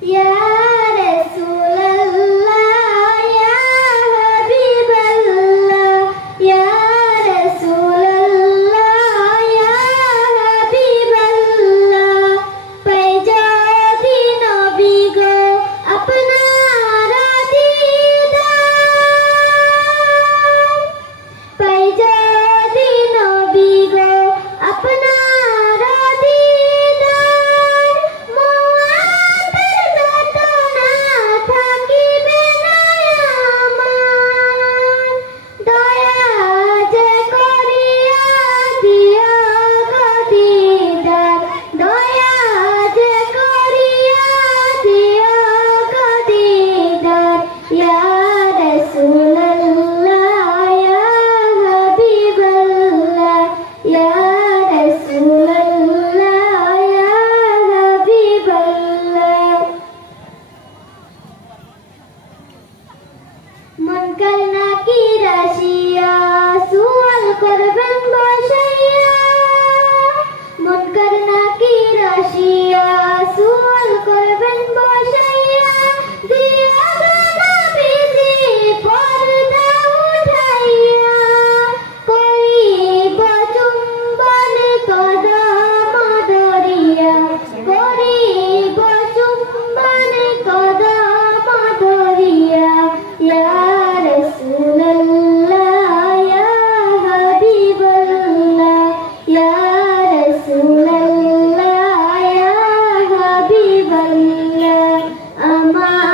Ya Rasulullah, ya Habiballah, ya Rasulullah, ya Habiballah, পাই যদি নবী গো আপনার দিদার, পাই যদি নবী গো আপনার দিদার, মুআদের বেদনা থাকিবে না আমার, দয়া যে করিয়া দিও গো দিদার, দয়া যে করিয়া দিও গো দিদার, ইয়া রাসূলুল্লাহ, ইয়া হাবিবাল্লাহ, ইয়া রাসূলুল্লাহ, ইয়া হাবিবাল্লাহ। মনকার নাকির আসিয়া সুয়াল করবেন বসাইয়া, মনকার নাকির আসিয়া সুয়াল করবেন বসাইয়া, দিয়া গো নবীজি পর্দা উঠাইয়া, করিব চুম্বন কদম ধরিয়া, করিব চুম্বন কদম ধরিয়া, ইয়া রাসূলুল্লাহ, ইয়া হাবিবাল্লাহ, ইয়া রাসূলুল্লাহ, ইয়া হাবিবাল্লাহ, আমার